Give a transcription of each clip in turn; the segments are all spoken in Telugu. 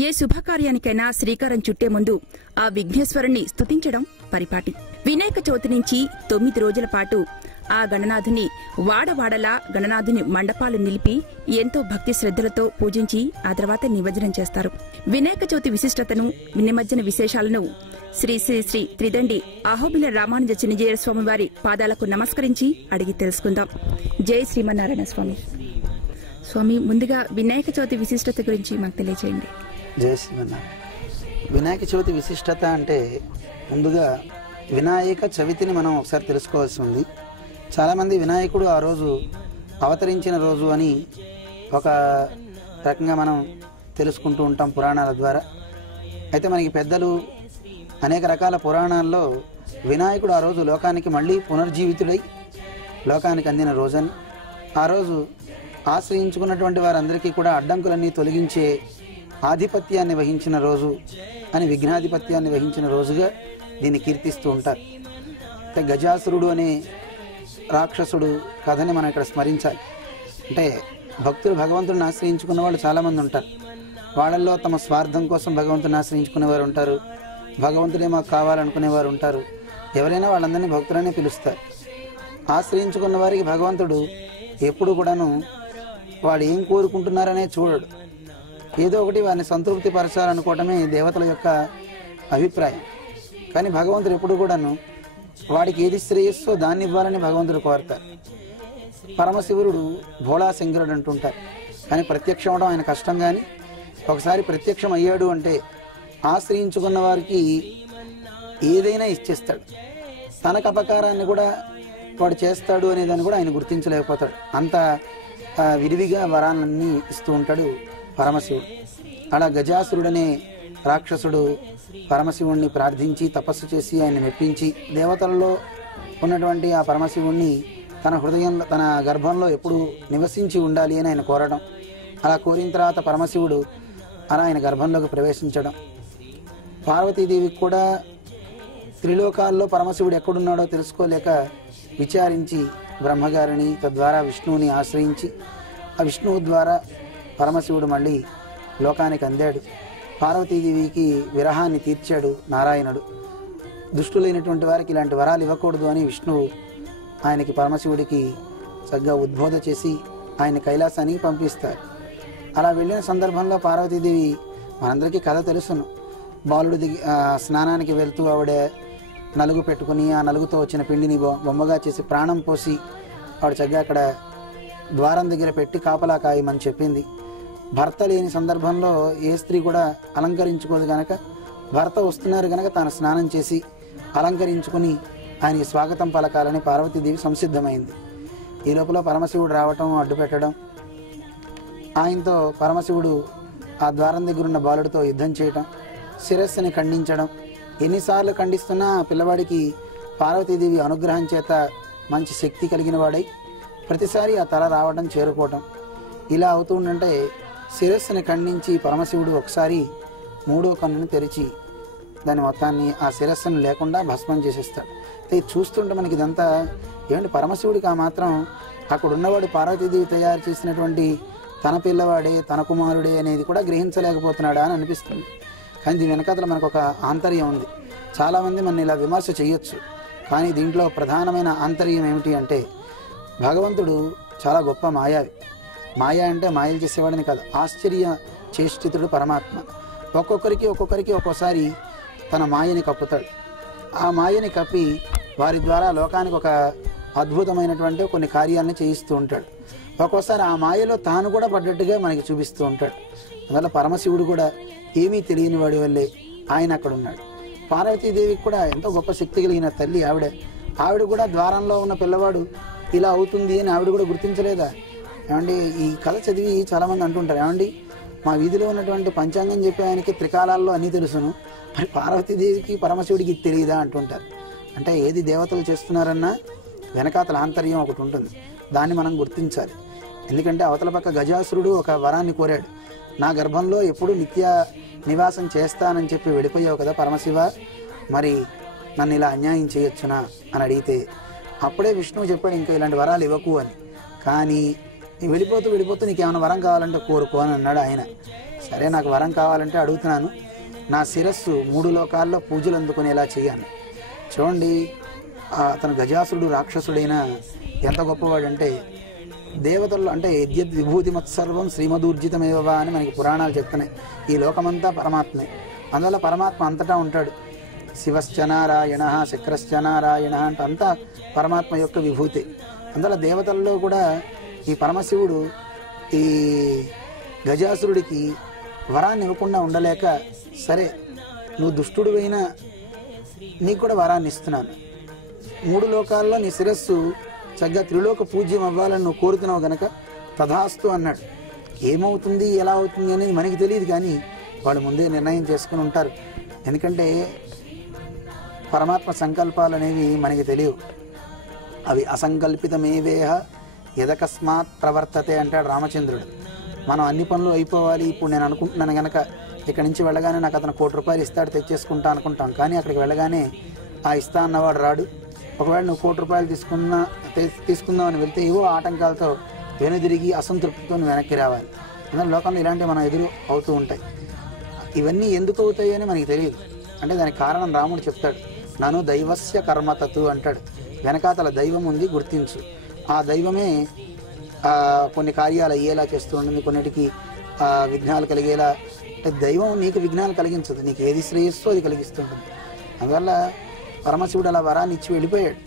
ఏ శుభకార్యానికైనా శ్రీకారం చుట్టే ముందు ఆ విఘ్నేశ్వరుణ్ణి స్తుతించడం పరిపాటి. వినాయక చవితి నుంచి 9 రోజుల పాటు ఆ గణనాథుని వాడవాడలా గణనాథుని మండపాలు నిలిపి ఎంతో భక్తి శ్రద్ధలతో పూజించి ఆ తర్వాత నిమజ్జనం చేస్తారు. వినాయక చవితి విశిష్టతను, నిమజ్జన విశేషాలను శ్రీ శ్రీ శ్రీ త్రిదండి అహోబిల రామానుజ చిన్నజీయర స్వామి వారి పాదాలకు నమస్కరించి అడిగి తెలుసుకుందాం. జై శ్రీమన్నారాయణ స్వామి. స్వామి, ముందుగా వినాయక చవితి విశిష్టత గురించి మాకు తెలియజేయండి. జై శ్రీమన్నారాయణ. వినాయక చవితి విశిష్టత అంటే ముందుగా వినాయక చవితిని మనం ఒకసారి తెలుసుకోవాల్సి ఉంది. చాలామంది వినాయకుడు ఆ రోజు అవతరించిన రోజు అని ఒక రకంగా మనం తెలుసుకుంటూ ఉంటాం పురాణాల ద్వారా. అయితే మనకి పెద్దలు అనేక రకాల పురాణాల్లో వినాయకుడు ఆ రోజు లోకానికి మళ్ళీ పునర్జీవితుడై లోకానికి అందిన రోజని, ఆ రోజు ఆశ్రయించుకున్నటువంటి వారందరికీ కూడా అడ్డంకులన్నీ తొలగించే ఆధిపత్యాన్ని వహించిన రోజు అని, విఘ్నాధిపత్యాన్ని వహించిన రోజుగా దీన్ని కీర్తిస్తూ ఉంటారు. గజాసురుడు అనే రాక్షసుడు కథని మనం ఇక్కడ స్మరించాలి. అంటే భక్తులు భగవంతుడిని ఆశ్రయించుకున్న వాళ్ళు చాలామంది ఉంటారు. వాళ్ళల్లో తమ స్వార్థం కోసం భగవంతుని ఆశ్రయించుకునేవారు ఉంటారు, భగవంతుడే మాకు కావాలనుకునేవారు ఉంటారు. ఎవరైనా వాళ్ళందరినీ భక్తులనే పిలుస్తారు. ఆశ్రయించుకున్న వారికి భగవంతుడు ఎప్పుడు కూడాను వాడు ఏం కోరుకుంటున్నారనే చూడడు. ఏదో ఒకటి వారిని సంతృప్తి పరచాలనుకోవటమే దేవతల యొక్క అభిప్రాయం. కానీ భగవంతుడు ఎప్పుడు కూడాను వాడికి ఏది శ్రేయస్సో దాన్ని ఇవ్వాలని భగవంతుడు కోరతారు. పరమశివుడు భోళాశంకరుడు అంటుంటారు. కానీ ప్రత్యక్షం అవడం ఆయన కష్టం. కానీ ఒకసారి ప్రత్యక్షం అయ్యాడు అంటే ఆశ్రయించుకున్న వారికి ఏదైనా ఇచ్చేస్తాడు. తనకు అపకారాన్ని కూడా వాడు చేస్తాడు అనేదాన్ని కూడా ఆయన గుర్తించలేకపోతాడు. అంత విరివిగా వరాలన్నీ ఇస్తూ ఉంటాడు పరమశివుడు. అలా గజాసురుడనే రాక్షసుడు పరమశివుణ్ణి ప్రార్థించి తపస్సు చేసి ఆయన మెప్పించి దేవతల్లో ఉన్నటువంటి ఆ పరమశివుణ్ణి తన హృదయంలో, తన గర్భంలో ఎప్పుడు నివసించి ఉండాలి అని ఆయన కోరడం. అలా కోరిన తర్వాత పరమశివుడు అలా ఆయన గర్భంలోకి ప్రవేశించడం. పార్వతీదేవికి కూడా త్రిలోకాల్లో పరమశివుడు ఎక్కడున్నాడో తెలుసుకోలేక విచారించి బ్రహ్మగారిని, తద్వారా విష్ణువుని ఆశ్రయించి ఆ విష్ణువు ద్వారా పరమశివుడు మళ్ళీ లోకానికి అందాడు. పార్వతీదేవికి విరహాన్ని తీర్చాడు నారాయణుడు. దుష్టులైనటువంటి వారికి ఇలాంటి వరాలు ఇవ్వకూడదు అని విష్ణువు ఆయనకి, పరమశివుడికి చక్కగా ఉద్బోధ చేసి ఆయన కైలాసానికి పంపిస్తారు. అలా వెళ్ళిన సందర్భంలో పార్వతీదేవి, మనందరికీ కథ తెలుసును, బాలుడు స్నానానికి వెళ్తూ ఆవిడ నలుగు పెట్టుకుని ఆ నలుగుతో వచ్చిన పిండిని బొమ్మగా చేసి ప్రాణం పోసి ఆవిడ చక్కగా అక్కడ ద్వారం దగ్గర పెట్టి కాపలా కాయమని చెప్పింది. భర్త లేని సందర్భంలో ఏ స్త్రీ కూడా అలంకరించుకోదు కనుక భర్త వస్తున్నారు కనుక తాను స్నానం చేసి అలంకరించుకుని ఆయనకి స్వాగతం పలకాలని పార్వతీదేవి సంసిద్ధమైంది. ఈ లోపల పరమశివుడు రావటం, అడ్డు పెట్టడం, ఆయనతో పరమశివుడు ఆ ద్వారం దగ్గర ఉన్న బాలుడితో యుద్ధం చేయటం, శిరస్సుని ఖండించడం. ఎన్నిసార్లు ఖండిస్తున్నా పిల్లవాడికి పార్వతీదేవి అనుగ్రహం చేత మంచి శక్తి కలిగిన వాడై ప్రతిసారి ఆ తల రావడం, చేరుకోవటం ఇలా అవుతూ ఉండంటే శిరస్సుని ఖండించి పరమశివుడు ఒకసారి 3వ కన్నుని తెరిచి దాని మొత్తాన్ని, ఆ శిరస్సును లేకుండా భస్మం చేసేస్తాడు. ఇది చూస్తుంటే మనకి ఇదంతా ఏమంటే పరమశివుడికి ఆ మాత్రం అక్కడ ఉన్నవాడు పార్వతీదేవి తయారు చేసినటువంటి తన పిల్లవాడే, తన కుమారుడే అనేది కూడా గ్రహించలేకపోతున్నాడా అని అనిపిస్తుంది. కానీ దీని వెనకాతల మనకు ఒక ఆంతర్యం ఉంది. చాలామంది మన ఇలా విమర్శ చేయొచ్చు, కానీ దీంట్లో ప్రధానమైన ఆంతర్యం ఏమిటి అంటే భగవంతుడు చాలా గొప్ప మాయావి. మాయ అంటే మాయలు చేసేవాడని కాదు, ఆశ్చర్య చేష్టితుడు పరమాత్మ. ఒక్కొక్కరికి ఒక్కోసారి తన మాయని కప్పుతాడు. ఆ మాయని కప్పి వారి ద్వారా లోకానికి ఒక అద్భుతమైనటువంటి కొన్ని కార్యాలను చేయిస్తూ ఉంటాడు. ఒక్కోసారి ఆ మాయలో తాను కూడా పడ్డట్టుగా మనకి చూపిస్తూ ఉంటాడు. అందువల్ల పరమశివుడు కూడా ఏమీ తెలియని వాడి వల్లే ఆయన అక్కడ ఉన్నాడు. పార్వతీదేవికి కూడా ఎంతో గొప్ప శక్తి కలిగిన తల్లి ఆవిడ కూడా ద్వారంలో ఉన్న పిల్లవాడు ఇలా అవుతుంది అని ఆవిడ కూడా గుర్తించలేదా? ఏమండి, ఈ కథ చదివి చాలామంది అంటుంటారు, ఏమండి మా వీధిలో ఉన్నటువంటి పంచాంగం చెప్పే ఆయనకి త్రికాలాల్లో అన్నీ తెలుసును, మరి పార్వతీదేవికి పరమశివుడికి తెలియదా అంటుంటారు. అంటే ఏది దేవతలు చేస్తున్నారన్నా వెనకాతల ఆంతర్యం ఒకటి ఉంటుంది, దాన్ని మనం గుర్తించాలి. ఎందుకంటే అవతల పక్క గజాసురుడు ఒక వరాన్ని కోరాడు, నా గర్భంలో ఎప్పుడు నిత్య నివాసం చేస్తానని చెప్పి వెళ్ళిపోయావు కదా పరమశివ, మరి నన్ను ఇలా అన్యాయం చేయొచ్చునా అని అడిగితే అప్పుడే విష్ణువు చెప్పాడు ఇంకా ఇలాంటి వరాలు ఇవ్వకు అని. కానీ వెళ్ళిపోతూ నీకేమైనా వరం కావాలంటే కోరుకో అని అన్నాడు ఆయన. సరే నాకు వరం కావాలంటే అడుగుతున్నాను, నా శిరస్సు 3 లోకాల్లో పూజలు అందుకునేలా చేయాలి. చూడండి, అతను గజాసురుడు రాక్షసుడైన ఎంత గొప్పవాడంటే, దేవతల్లో అంటే యద్యద్ విభూతి మత్సర్వం శ్రీమదూర్జితమేవా అని మనకి పురాణాలు చెప్తున్నాయి. ఈ లోకమంతా పరమాత్మే, అందువల్ల పరమాత్మ అంతటా ఉంటాడు. శివశ్చనారాయణ శక్రశ్చనారాయణ అంటే అంతా పరమాత్మ యొక్క విభూతి. అందువల్ల దేవతల్లో కూడా ఈ పరమశివుడు ఈ గజాసురుడికి వరాన్ని ఇవ్వకుండా ఉండలేక, సరే నువ్వు దుష్టుడివైనా నీకు కూడా వరాన్ని ఇస్తున్నాను, 3 లోకాల్లో నీ శిరస్సు చక్కగా త్రిలోక పూజ్యం అవ్వాలని నువ్వు కోరుతున్నావు గనక తథాస్తు అన్నాడు. ఏమవుతుంది ఎలా అవుతుంది అనేది మనకి తెలియదు, కానీ వాళ్ళు ముందే నిర్ణయం చేసుకుని ఉంటారు. ఎందుకంటే పరమాత్మ సంకల్పాలు అనేవి మనకి తెలియవు, అవి అసంకల్పితమేవేహ యదకస్మాత్ ప్రవర్తతే అంటాడు రామచంద్రుడు. మనం అన్ని పనులు అయిపోవాలి, ఇప్పుడు నేను అనుకుంటున్నాను కనుక ఇక్కడి నుంచి వెళ్ళగానే నాకు అతను 1 కోటి రూపాయలు ఇస్తాడు తెచ్చేసుకుంటా అనుకుంటాం, కానీ అక్కడికి వెళ్ళగానే ఆ ఇస్తా అన్నవాడు రాడు. ఒకవేళ నువ్వు 1 కోటి రూపాయలు తీసుకుందామని వెళ్తే ఏవో ఆటంకాలతో వెనుదిరిగి అసంతృప్తితో వెనక్కి రావాలి. అందులో లోకంలో ఇలాంటివి మనం ఎదురు అవుతూ ఉంటాయి. ఇవన్నీ ఎందుకు అవుతాయి అని మనకి తెలియదు. అంటే దానికి కారణం రాముడు చెప్తాడు, నన్ను దైవస్య కర్మతతు అంటాడు. వెనకాతల దైవం ఉంది, గుర్తించు. ఆ దైవమే కొన్ని కార్యాలు అయ్యేలా చేస్తూ ఉంటుంది, కొన్నిటికి విఘ్నాలు కలిగేలా. అంటే దైవం నీకు విఘ్నాలు కలిగించదు, నీకు ఏది శ్రేయస్సో అది కలిగిస్తుంటుంది. అందువల్ల పరమశివుడు అలా వరాన్ని ఇచ్చి వెళ్ళిపోయాడు.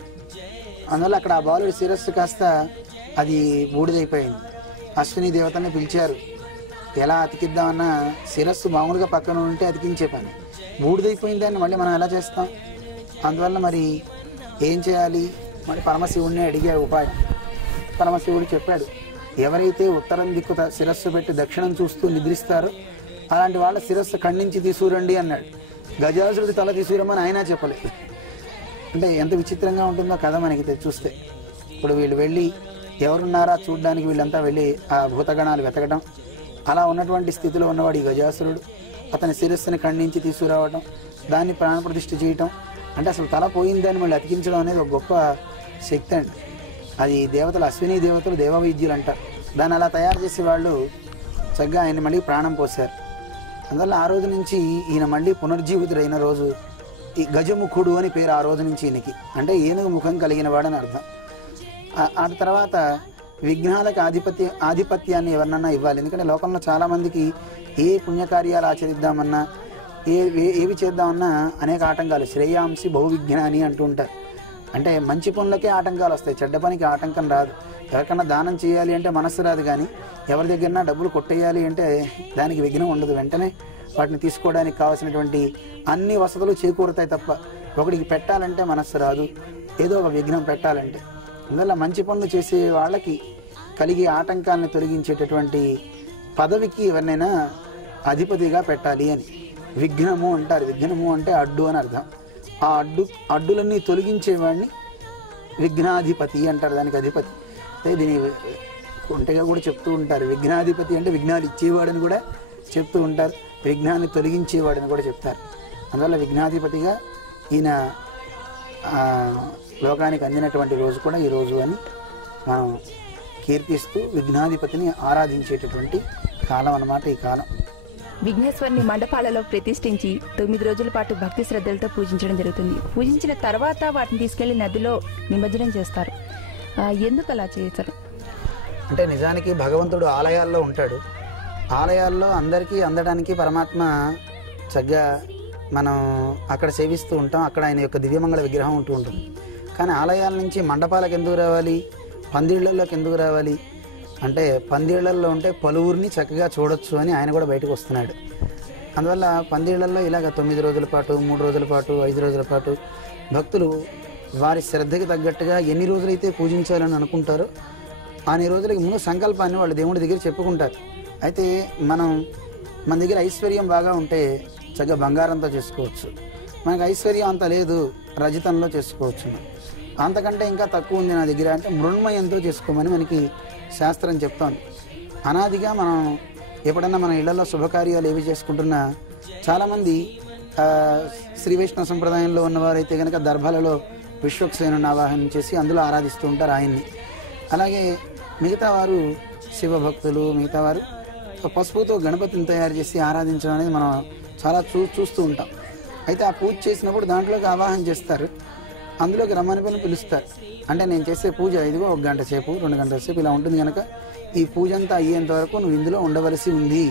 అందువల్ల అక్కడ ఆ బాలుడి శిరస్సు కాస్త అది బూడిదైపోయింది. అశ్విని దేవతని పిలిచారు, ఎలా అతికిద్దామన్నా శిరస్సు మామూలుగా పక్కన ఉంటే అతికించే పని, బూడిదైపోయిన దాన్ని మళ్ళీ మనం ఎలా చేస్తాం? అందువల్ల మరి ఏం చేయాలి? మరి పరమశివుడిని అడిగే ఉపాయం. పరమశివుడు చెప్పాడు, ఎవరైతే ఉత్తరం దిక్కు శిరస్సు పెట్టి దక్షిణం చూస్తూ నిద్రిస్తారో అలాంటి వాళ్ళ శిరస్సు ఖండించి తీసుకురండి అన్నాడు. గజాసురుడి తల తీసుకురమ్మని ఆయన చెప్పలేదు. అంటే ఎంత విచిత్రంగా ఉంటుందో కథ మనకి చూస్తే. ఇప్పుడు వీళ్ళు వెళ్ళి ఎవరున్నారా చూడడానికి వీళ్ళంతా వెళ్ళి ఆ భూతగణాలు వెతకడం, అలా ఉన్నటువంటి స్థితిలో ఉన్నవాడు ఈ గజాసురుడు అతని శిరస్సుని ఖండించి తీసుకురావడం, దాన్ని ప్రాణప్రతిష్ఠ చేయటం. అంటే అసలు తల పోయిందని మళ్ళీ అతికించడం అనేది ఒక గొప్ప శక్తి అండి. అది దేవతలు, అశ్విని దేవతలు దేవవైద్యులు అంటారు. దాన్ని అలా తయారు చేసే వాళ్ళు చక్కగా ఆయన మళ్ళీ ప్రాణం పోశారు. అందువల్ల ఆ రోజు నుంచి ఈయన మళ్ళీ పునర్జీవితుడైన రోజు ఈ గజముఖుడు అని పేరు ఆ రోజు నుంచి ఈయనకి. అంటే ఏనుగు ముఖం కలిగిన వాడని అర్థం. ఆ తర్వాత విఘ్నాలకు ఆధిపత్యాన్ని ఎవరినన్నా ఇవ్వాలి. ఎందుకంటే లోకంలో చాలామందికి ఏ పుణ్యకార్యాలు ఆచరిద్దామన్నా ఏవి చేద్దామన్నా అనేక ఆటంకాలు, శ్రేయాంసి బహువిఘ్నాని అంటూ ఉంటారు. అంటే మంచి పనులకే ఆటంకాలు వస్తాయి, చెడ్డ పనికి ఆటంకం రాదు. ఎవరికన్నా దానం చేయాలి అంటే మనస్సు రాదు, కానీ ఎవరి దగ్గరన్నా డబ్బులు కొట్టేయాలి అంటే దానికి విఘ్నం ఉండదు. వెంటనే వాటిని తీసుకోవడానికి కావాల్సినటువంటి అన్ని వసతులు చేకూరుతాయి తప్ప ఒకడికి పెట్టాలంటే మనస్సు రాదు, ఏదో ఒక విఘ్నం పెట్టాలంటే. అందువల్ల మంచి పనులు చేసే వాళ్ళకి కలిగే ఆటంకాలను తొలగించేటటువంటి పదవికి ఎవరినైనా అధిపతిగా పెట్టాలి అని విఘ్నము అంటారు. విఘ్నము అంటే అడ్డు అని అర్థం. ఆ అడ్డులన్నీ తొలగించేవాడిని విఘ్నాధిపతి అంటారు, దానికి అధిపతి. అంటే దీని ఒంటగా కూడా చెప్తూ ఉంటారు, విఘ్నాధిపతి అంటే విఘ్నాలు ఇచ్చేవాడని కూడా చెప్తూ ఉంటారు, విఘ్నాన్ని తొలగించేవాడని కూడా చెప్తారు. అందువల్ల విఘ్నాధిపతిగా ఈయన లోకానికి అందినటువంటి రోజు కూడా ఈ రోజు అని మనం కీర్తిస్తూ విఘ్నాధిపతిని ఆరాధించేటటువంటి కాలం అన్నమాట ఈ కాలం. విఘ్నేశ్వరుని మండపాలలో ప్రతిష్ఠించి 9 రోజుల పాటు భక్తి శ్రద్ధలతో పూజించడం జరుగుతుంది. పూజించిన తర్వాత వాటిని తీసుకెళ్లి నదిలో నిమజ్జనం చేస్తారు. ఎందుకు అలా చేస్తారు? అంటే నిజానికి భగవంతుడు ఆలయాల్లో ఉంటాడు. ఆలయాల్లో అందరికీ అందడానికి పరమాత్మ చక్కగా మనం అక్కడ సేవిస్తూ ఉంటాం. అక్కడ ఆయన యొక్క దివ్యమంగళ విగ్రహం ఉంటూ ఉంటుంది. కానీ ఆలయాల నుంచి మండపాలకు ఎందుకు రావాలి, పందిళ్లలోకి ఎందుకు రావాలి అంటే, పందిళ్లలో ఉంటే పలువురిని చక్కగా చూడొచ్చు అని ఆయన కూడా బయటకు వస్తున్నాడు. అందువల్ల పందిళ్లలో ఇలాగ 9 రోజుల పాటు, 3 రోజుల పాటు, 5 రోజుల పాటు భక్తులు వారి శ్రద్ధకి తగ్గట్టుగా ఎన్ని రోజులైతే పూజించాలని అనుకుంటారో అన్ని రోజులకి ముందు సంకల్పాన్ని వాళ్ళు దేవుడి దగ్గర చెప్పుకుంటారు. అయితే మన దగ్గర ఐశ్వర్యం బాగా ఉంటే చక్కగా బంగారంతో చేసుకోవచ్చు, మనకు ఐశ్వర్యం అంత లేదు రజతంలో చేసుకోవచ్చు, అంతకంటే ఇంకా తక్కువ ఉంది నా దగ్గర అంటే మృణ్మయంతో చేసుకోమని మనకి శాస్త్రం చెప్తోంది. అనాదిగా మనం ఎప్పుడన్నా మన ఇళ్లలో శుభకార్యాలు ఏవి చేసుకుంటున్నా చాలామంది శ్రీ వైష్ణవ సంప్రదాయంలో ఉన్నవారైతే కనుక దర్భలలో విశ్వక్సేనుని ఆవాహనం చేసి అందులో ఆరాధిస్తూ ఉంటారు ఆయన్ని. అలాగే మిగతా వారు శివభక్తులు, మిగతా వారు పసుపుతో గణపతిని తయారు చేసి ఆరాధించడం అనేది మనం చాలా చూస్తూ ఉంటాం. అయితే ఆ పూజ చేసినప్పుడు దాంట్లోకి ఆవాహన చేస్తారు, అందులోకి రమ్మని పిలుస్తారు. అంటే నేను చేసే పూజ ఇదిగో 1 గంట సేపు 2 గంటల సేపు ఇలా ఉంటుంది కనుక ఈ పూజ అంతా అయ్యేంత వరకు నువ్వు ఇందులో ఉండవలసి ఉంది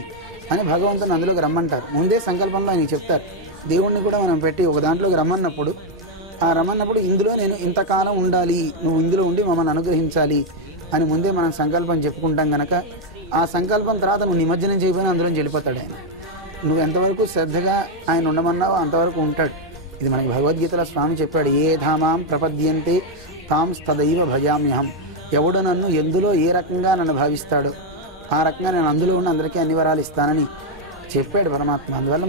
అని భగవంతుని అందులోకి రమ్మంటారు. ముందే సంకల్పంలో ఆయనకి చెప్తారు. దేవుణ్ణి కూడా మనం పెట్టి ఒక దాంట్లోకి రమ్మన్నప్పుడు ఇందులో నేను ఇంతకాలం ఉండాలి, నువ్వు ఇందులో ఉండి మమ్మల్ని అనుగ్రహించాలి అని ముందే మనం సంకల్పం చెప్పుకుంటాం కనుక ఆ సంకల్పం తర్వాత నువ్వు నిమజ్జనం చేయబోయినా అందులోంచి వెళ్ళిపోతాడు ఆయన. నువ్వు ఎంతవరకు శ్రద్ధగా ఆయన ఉండమన్నావో అంతవరకు ఉంటాడు. ఇది మనకి భగవద్గీతలో స్వామి చెప్పాడు, ఏ ధామాం ప్రపద్యంతే తాం తదైవ భజామ్యహం. ఎవడు నన్ను ఎందులో ఏ రకంగా నన్ను భావిస్తాడో ఆ రకంగా నేను అందులో ఉండి అందరికీ అన్ని వరాలు ఇస్తానని చెప్పాడు పరమాత్మ. అందువల్ల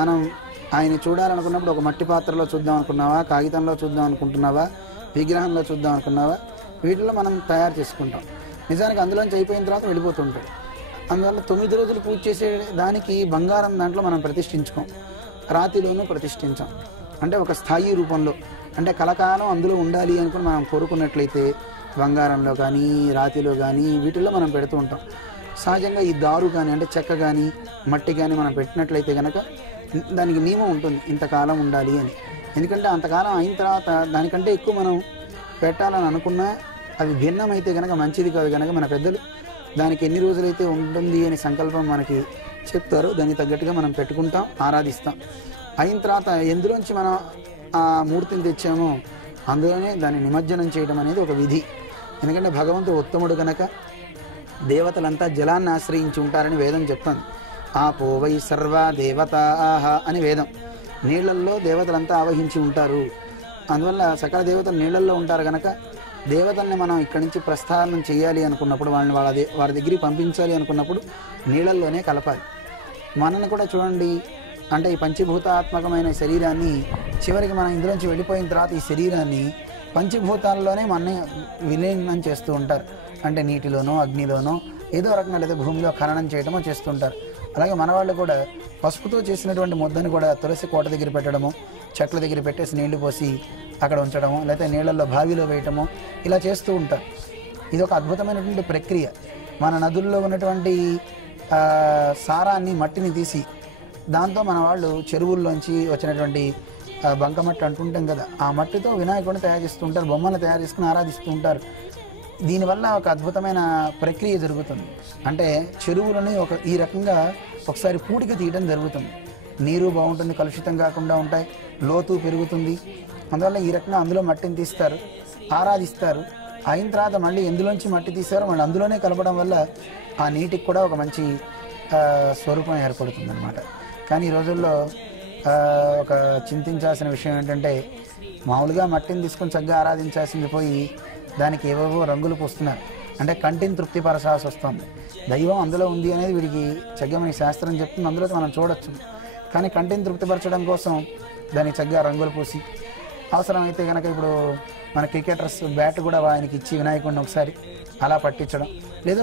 మనం ఆయన చూడాలనుకున్నప్పుడు ఒక మట్టి పాత్రలో చూద్దాం అనుకున్నావా, కాగితంలో చూద్దాం అనుకుంటున్నావా, విగ్రహంలో చూద్దాం అనుకున్నావా, వీటిలో మనం తయారు చేసుకుంటాం. నిజానికి అందులోంచి అయిపోయిన తర్వాత వెళ్ళిపోతుంటాడు. అందువల్ల 9 రోజులు పూజ చేసే దానికి బంగారం దాంట్లో మనం ప్రతిష్ఠించుకోం, రాతిలోనూ ప్రతిష్ఠించాం. అంటే ఒక స్థాయి రూపంలో, అంటే కలకాలం అందులో ఉండాలి అనుకుని మనం కోరుకున్నట్లయితే బంగారంలో కానీ రాతిలో కానీ వీటిల్లో మనం పెడుతూ ఉంటాం. సహజంగా ఈ దారు కానీ అంటే చెక్క కానీ మట్టి కానీ మనం పెట్టినట్లయితే కనుక దానికి నియమం ఉంటుంది, ఇంతకాలం ఉండాలి అని. ఎందుకంటే అంతకాలం అయిన తర్వాత దానికంటే ఎక్కువ మనం పెట్టాలని అనుకున్నా అది భిన్నమైతే కనుక మంచిది కాదు. కనుక మన పెద్దలు దానికి ఎన్ని రోజులైతే ఉంటుంది అని సంకల్పం మనకి చెప్తారో దానికి తగ్గట్టుగా మనం పెట్టుకుంటాం, ఆరాధిస్తాం. అయిన తర్వాత ఎందులోంచి మనం ఆ మూర్తిని తెచ్చామో అందులోనే దాన్ని నిమజ్జనం చేయడం అనేది ఒక విధి. ఎందుకంటే భగవంతుడు ఉత్తముడు కనుక దేవతలంతా జలాన్ని ఆశ్రయించి ఉంటారని వేదం చెప్తుంది. ఆపో వై సర్వా దేవతాః అని వేదం. నీళ్లల్లో దేవతలంతా ఆవహించి ఉంటారు. అందువల్ల సకల దేవతలు నీళ్లల్లో ఉంటారు కనుక దేవతల్ని మనం ఇక్కడి నుంచి ప్రస్థానం చేయాలి అనుకున్నప్పుడు, వాళ్ళని వారి దగ్గరికి పంపించాలి అనుకున్నప్పుడు నీళ్ళల్లోనే కలపాలి. మనల్ని కూడా చూడండి, అంటే ఈ పంచభూతాత్మకమైన శరీరాన్ని చివరికి మనం ఇందులోంచి వెళ్ళిపోయిన తర్వాత ఈ శరీరాన్ని పంచభూతాల్లోనే మనని విలీనం చేస్తూ ఉంటారు. అంటే నీటిలోనో అగ్నిలోనో ఏదో రకంగా లేదా భూమిలో ఖననం చేయడమో చేస్తుంటారు. అలాగే మన వాళ్ళు కూడా పసుపుతో చేసినటువంటి ముద్దని కూడా తులసి కోట దగ్గర పెట్టడము, చెట్ల దగ్గర పెట్టేసి నీళ్లు పోసి అక్కడ ఉంచడము, లేకపోతే నీళ్ళల్లో బావిలో వేయటము, ఇలా చేస్తూ ఉంటారు. ఇది ఒక అద్భుతమైనటువంటి ప్రక్రియ. మన నదుల్లో ఉన్నటువంటి సారాన్ని మట్టిని తీసి దాంతో మన వాళ్ళు చెరువుల్లోంచి వచ్చినటువంటి బంకమట్టి అంటుంటాం కదా, ఆ మట్టితో వినాయకుడిని తయారు చేస్తూ ఉంటారు, బొమ్మలు తయారు చేసుకుని ఆరాధిస్తూ ఉంటారు. దీనివల్ల ఒక అద్భుతమైన ప్రక్రియ జరుగుతుంది. అంటే చెరువులని ఈ రకంగా ఒకసారి పూడిక తీయడం జరుగుతుంది. నీరు బాగుంటుంది, కలుషితం కాకుండా ఉంటాయి, లోతు పెరుగుతుంది. అందువల్ల ఈ రకంగా అందులో మట్టిని తీస్తారు, ఆరాధిస్తారు. అయిన తర్వాత మళ్ళీ ఎందులోంచి మట్టి తీస్తారో మళ్ళీ అందులోనే కలపడం వల్ల ఆ నీటికి కూడా ఒక మంచి స్వరూపం ఏర్పడుతుంది అన్నమాట. కానీ ఈ రోజుల్లో ఒక చింతించాల్సిన విషయం ఏంటంటే, మామూలుగా మట్టిని తీసుకొని చక్కగా ఆరాధించాల్సింది పోయి దానికి ఏవేవో రంగులు పూస్తున్నారు. అంటే కంటిని తృప్తిపరచాల్సి వస్తుంది. దైవం అందులో ఉంది అనేది వీడికి చక్కగా మనకి శాస్త్రం చెప్తుంది, అందులో మనం చూడొచ్చు. కానీ కంటిని తృప్తిపరచడం కోసం దానికి చక్కగా రంగులు పూసి, అవసరమైతే కనుక ఇప్పుడు మన క్రికెటర్స్ బ్యాట్ కూడా ఆయనకి ఇచ్చి వినాయకుడిని ఒకసారి అలా పట్టించడం, లేదా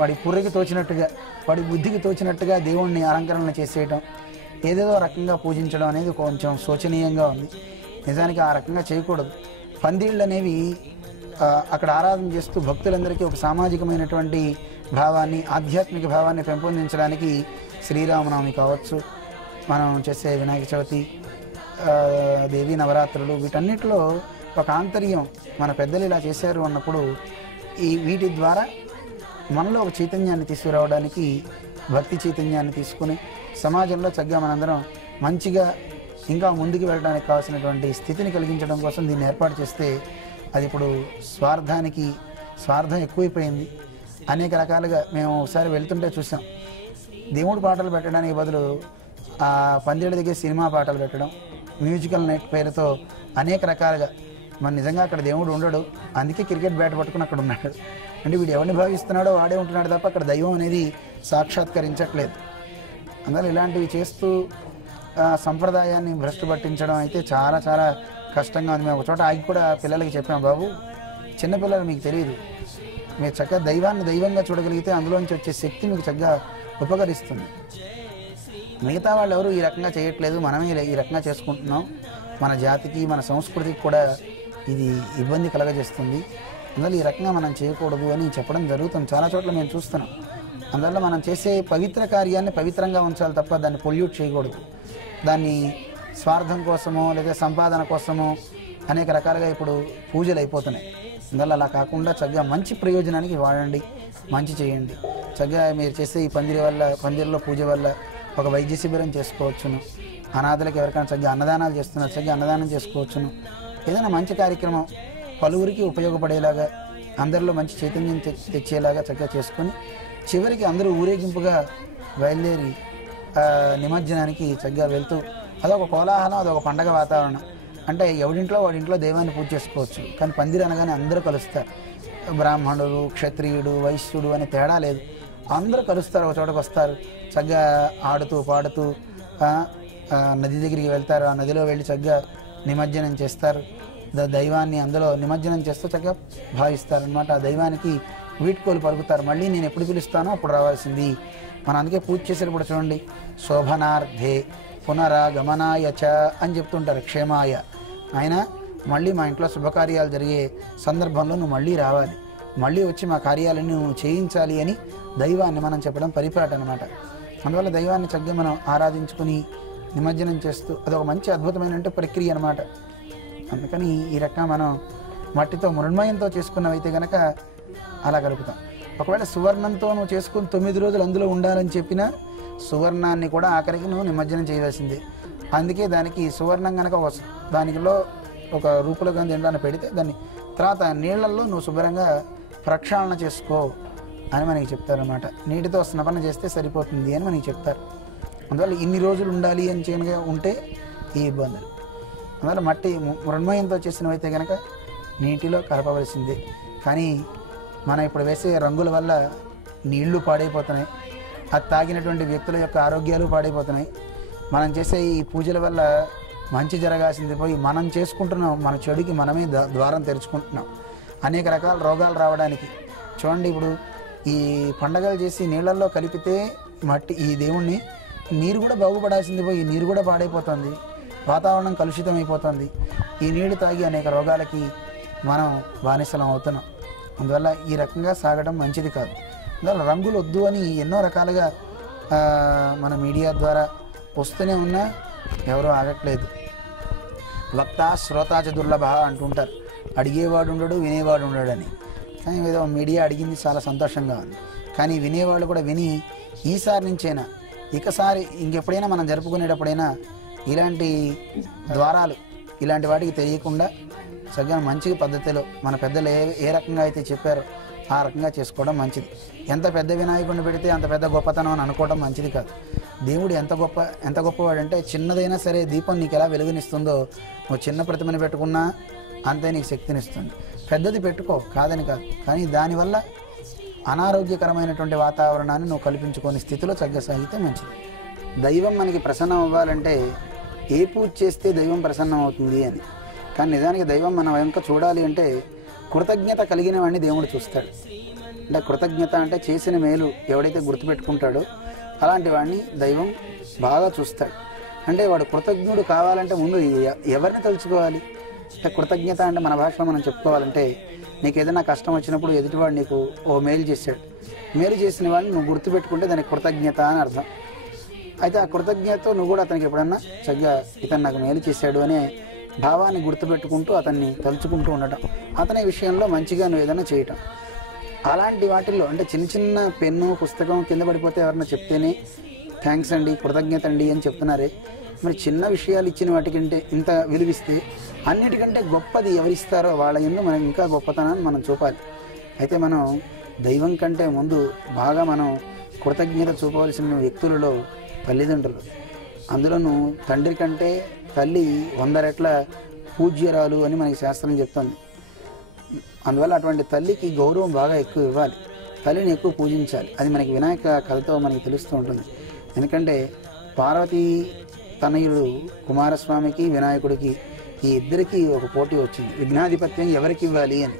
వాడి పుర్రెకి తోచినట్టుగా, వాడి బుద్ధికి తోచినట్టుగా దేవుణ్ణి అలంకరణ చేసేయటం, ఏదేదో రకంగా పూజించడం అనేది కొంచెం శోచనీయంగా ఉంది. నిజానికి ఆ రకంగా చేయకూడదు. పందిళ్ళు అనేవి అక్కడ ఆరాధన చేస్తూ భక్తులందరికీ ఒక సామాజికమైనటువంటి భావాన్ని, ఆధ్యాత్మిక భావాన్ని పెంపొందించడానికి శ్రీరామనవమి కావచ్చు, మనం చేసే వినాయక చవితి, దేవీ నవరాత్రులు, వీటన్నిటిలో ఒక ఆంతర్యం మన పెద్దలు ఇలా చేశారు అన్నప్పుడు వీటి ద్వారా మనలో ఒక చైతన్యాన్ని తీసుకురావడానికి, భక్తి చైతన్యాన్ని తీసుకుని సమాజంలో చక్కగా మనందరం మంచిగా ఇంకా ముందుకు వెళ్ళడానికి కావాల్సినటువంటి స్థితిని కలిగించడం కోసం దీన్ని ఏర్పాటు చేస్తే, అది ఇప్పుడు స్వార్థం ఎక్కువైపోయింది. అనేక రకాలుగా మేము ఒకసారి వెళ్తుంటే చూసాం, దేవుడి పాటలు పెట్టడానికి బదులు ఆ పందిళ్ళ దగ్గర సినిమా పాటలు పెట్టడం, మ్యూజికల్ నైట్ పేరుతో అనేక రకాలుగా. మన నిజంగా అక్కడ దేవుడు ఉండడు, అందుకే క్రికెట్ బ్యాట్ పట్టుకుని అక్కడ ఉన్నాడు. అంటే వీడు ఎవరిని భావిస్తున్నాడో వాడే ఉంటున్నాడు తప్ప అక్కడ దైవం అనేది సాక్షాత్కరించట్లేదు. అందువల్ల ఇలాంటివి చేస్తూ సంప్రదాయాన్ని భ్రష్టు పట్టించడం అయితే చాలా చాలా కష్టంగా ఉంది. మేము ఒక చోట ఆగి కూడా పిల్లలకి చెప్పాం, బాబు చిన్నపిల్లలు మీకు తెలియదు, మీరు చక్కగా దైవాన్ని దైవంగా చూడగలిగితే అందులోంచి వచ్చే శక్తి మీకు చక్కగా ఉపకరిస్తుంది. మిగతా వాళ్ళు ఎవరు ఈ రకంగా చేయట్లేదు, మనమే ఈ రకంగా చేసుకుంటున్నాం. మన జాతికి మన సంస్కృతికి కూడా ఇది ఇబ్బంది కలగజేస్తుంది. అందువల్ల ఈ రకంగా మనం చేయకూడదు అని చెప్పడం జరుగుతుంది. చాలా చోట్ల మేము చూస్తున్నాం. అందువల్ల మనం చేసే పవిత్ర కార్యాన్ని పవిత్రంగా ఉంచాలి తప్ప దాన్ని పొల్యూట్ చేయకూడదు. దాన్ని స్వార్థం కోసమో లేదా సంపాదన కోసమో అనేక రకాలుగా ఇప్పుడు పూజలు అయిపోతున్నాయి. అందువల్ల అలా కాకుండా చక్కగా మంచి ప్రయోజనానికి వాడండి, మంచి చేయండి. చక్కగా మీరు చేసే ఈ పందిరిలో పూజ వల్ల ఒక వైద్య శిబిరం చేసుకోవచ్చును. అనాథలకు ఎవరికైనా చక్కగా అన్నదానాలు చేస్తున్నారు, చక్కగా అన్నదానం చేసుకోవచ్చును. ఏదైనా మంచి కార్యక్రమం పలువురికి ఉపయోగపడేలాగా, అందరిలో మంచి చైతన్యం తెచ్చేలాగా చక్కగా చేసుకొని చివరికి అందరూ ఊరేగింపుగా బయలుదేరి నిమజ్జనానికి చక్కగా వెళ్తూ అదొక కోలాహలం, అదొక పండగ వాతావరణం. అంటే ఎవడింట్లో వాడింట్లో దైవాన్ని పూజ చేసుకోవచ్చు. కానీ పందిరి అనగానే అందరూ కలుస్తారు. బ్రాహ్మణుడు, క్షత్రియుడు, వైశ్యుడు అనే తేడా లేదు. అందరూ కలుస్తారు, ఒక చోటకు వస్తారు, చక్కగా ఆడుతూ పాడుతూ నది దగ్గరికి వెళ్తారు. ఆ నదిలో వెళ్ళి చక్కగా నిమజ్జనం చేస్తారు. దైవాన్ని అందులో నిమజ్జనం చేస్తూ చక్కగా భావిస్తారు అనమాట. ఆ దైవానికి వీడ్కోలు పలుకుతారు. మళ్ళీ నేను ఎప్పుడు పిలుస్తానో అప్పుడు రావాల్సింది. మనం అందుకే పూజ చేసేటప్పుడు చూడండి, శోభనార్థే పునరాగమనాయ చ అని చెప్తుంటారు, క్షేమాయ. ఆయన మళ్ళీ మా ఇంట్లో శుభకార్యాలు జరిగే సందర్భంలో నువ్వు మళ్ళీ రావాలి, మళ్ళీ వచ్చి మా కార్యాలను నువ్వు చేయించాలి అని దైవాన్ని మనం చెప్పడం పరిపాటి అనమాట. అందువల్ల దైవాన్ని చక్కగా మనం ఆరాధించుకుని నిమజ్జనం చేస్తూ అదొక మంచి అద్భుతమైన ప్రక్రియ అనమాట. అందుకని ఈ రకంగా మనం మట్టితో మృణ్మయంతో చేసుకున్నవైతే కనుక అలా కలుపుతాం. ఒకవేళ సువర్ణంతో నువ్వు చేసుకుని 9 రోజులు అందులో ఉండాలని చెప్పినా సువర్ణాన్ని కూడా ఆఖరికి నువ్వు నిమజ్జనం చేయవలసిందే. అందుకే దానికి సువర్ణం కనుక దానిలో ఒక రూపులో కానీ ఎండాన్ని పెడితే దాన్ని తర్వాత నీళ్లలో నువ్వు శుభ్రంగా ప్రక్షాళన చేసుకో అని మనకి చెప్తారన్నమాట. నీటితో స్నాపన చేస్తే సరిపోతుంది అని మనకి చెప్తారు. అందువల్ల ఇన్ని రోజులు ఉండాలి అని చేయగా ఉంటే ఈ ఇబ్బందులు. అందువల్ల మట్టి మృణ్మయంతో చేసినవైతే కనుక నీటిలో కలపవలసిందే. కానీ మనం ఇప్పుడు వేసే రంగుల వల్ల నీళ్లు పాడైపోతున్నాయి, అది తాగినటువంటి వ్యక్తుల యొక్క ఆరోగ్యాలు పాడైపోతున్నాయి. మనం చేసే ఈ పూజల వల్ల మంచి జరగాల్సింది పోయి మనం చేసుకుంటున్నాం, మన చెడుకి మనమే ద్వారం తెరుచుకుంటున్నాం అనేక రకాల రోగాలు రావడానికి. చూడండి, ఇప్పుడు ఈ పండగలు చేసి నీళ్ళల్లో కలిపితే మట్టి ఈ దేవుణ్ణి నీరు కూడా బాగుపడాల్సింది పోయి నీరు కూడా పాడైపోతుంది, వాతావరణం కలుషితం అయిపోతుంది. ఈ నీళ్లు తాగి అనేక రోగాలకి మనం బానిసలం అవుతున్నాం. అందువల్ల ఈ రకంగా సాగడం మంచిది కాదు. అందువల్ల రంగులు వద్దు అని ఎన్నో రకాలుగా మన మీడియా ద్వారా వస్తూనే ఉన్నా ఎవరూ ఆగట్లేదు. వక్త శ్రోతాచ దుర్లభ అంటుంటారు, అడిగేవాడు ఉండడు వినేవాడు ఉండడని. కానీ ఏదో మీడియా అడిగింది చాలా సంతోషంగా ఉంది. కానీ వినేవాళ్ళు కూడా విని ఈసారి నుంచైనా ఇకసారి ఇంకెప్పుడైనా మనం జరుపుకునేటప్పుడైనా ఇలాంటి ద్వారాలు ఇలాంటి వాటికి తెలియకుండా చక్కగా మంచి పద్ధతిలో మన పెద్దలు ఏ రకంగా అయితే చెప్పారో ఆ రకంగా చేసుకోవడం మంచిది. ఎంత పెద్ద వినాయకుడిని పెడితే అంత పెద్ద గొప్పతనం అని అనుకోవడం మంచిది కాదు. దేవుడు ఎంత గొప్పవాడంటే చిన్నదైనా సరే దీపం నీకు ఎలా వెలుగునిస్తుందో నువ్వు చిన్న ప్రతిమని పెట్టుకున్నా అంతే నీకు శక్తినిస్తుంది. పెద్దది పెట్టుకో కాదని కాదు, కానీ దానివల్ల అనారోగ్యకరమైనటువంటి వాతావరణాన్ని నువ్వు కల్పించుకునే స్థితిలో చక్కగా సాగితే మంచిది. దైవం మనకి ప్రసన్నం అవ్వాలంటే ఏ పూజ చేస్తే దైవం ప్రసన్నం అవుతుంది అని. కానీ నిజానికి దైవం మన వెంక చూడాలి అంటే కృతజ్ఞత కలిగిన వాడిని దేవుడు చూస్తాడు. అంటే కృతజ్ఞత అంటే చేసిన మేలు ఎవడైతే గుర్తుపెట్టుకుంటాడో అలాంటి వాడిని దైవం బాగా చూస్తాడు. అంటే వాడు కృతజ్ఞుడు కావాలంటే ముందు ఎవరిని తలుచుకోవాలి? అంటే కృతజ్ఞత అంటే మన భాషలో మనం చెప్పుకోవాలంటే నీకు ఏదైనా కష్టం వచ్చినప్పుడు ఎదుటివాడు నీకు ఓ మేలు చేశాడు, మేలు చేసిన వాడిని నువ్వు గుర్తుపెట్టుకుంటే దానికి కృతజ్ఞత అని అర్థం. అయితే ఆ కృతజ్ఞతతో నువ్వు కూడా అతనికి ఎప్పుడన్నా చక్కగా ఇతను నాకు మేలు చేశాడు అనే భావాన్ని గుర్తుపెట్టుకుంటూ అతన్ని తలుచుకుంటూ ఉండటం, అతని విషయంలో మంచిగా నువ్వు ఏదైనా చేయటం. అలాంటి వాటిల్లో అంటే చిన్న చిన్న పెన్ను పుస్తకం కింద పడిపోతే ఎవరన్నా చెప్తేనే థ్యాంక్స్ అండి కృతజ్ఞత అండి అని చెప్తున్నారే, మరి చిన్న విషయాలు ఇచ్చిన వాటికంటే ఇంత విలువిస్తే అన్నిటికంటే గొప్పది ఎవరిస్తారో వాళ్ళ యందు మనం ఇంకా గొప్పతనాన్ని మనం చూపాలి. అయితే మనం దైవం కంటే ముందు బాగా మనం కృతజ్ఞత చూపవలసిన వ్యక్తులలో తల్లిదండ్రులు. అందులోనూ తండ్రి కంటే తల్లి 100 రెట్ల పూజ్యరాలు అని మనకి శాస్త్రం చెప్తుంది. అందువల్ల అటువంటి తల్లికి గౌరవం బాగా ఎక్కువ ఇవ్వాలి, తల్లిని ఎక్కువ పూజించాలి. అది మనకి వినాయక కథతో మనకి తెలుస్తూ ఉంటుంది. ఎందుకంటే పార్వతీ తనయుడు కుమారస్వామికి వినాయకుడికి ఈ ఇద్దరికి ఒక పోటీ వచ్చింది, విఘ్నాధిపత్యం ఎవరికి ఇవ్వాలి అని.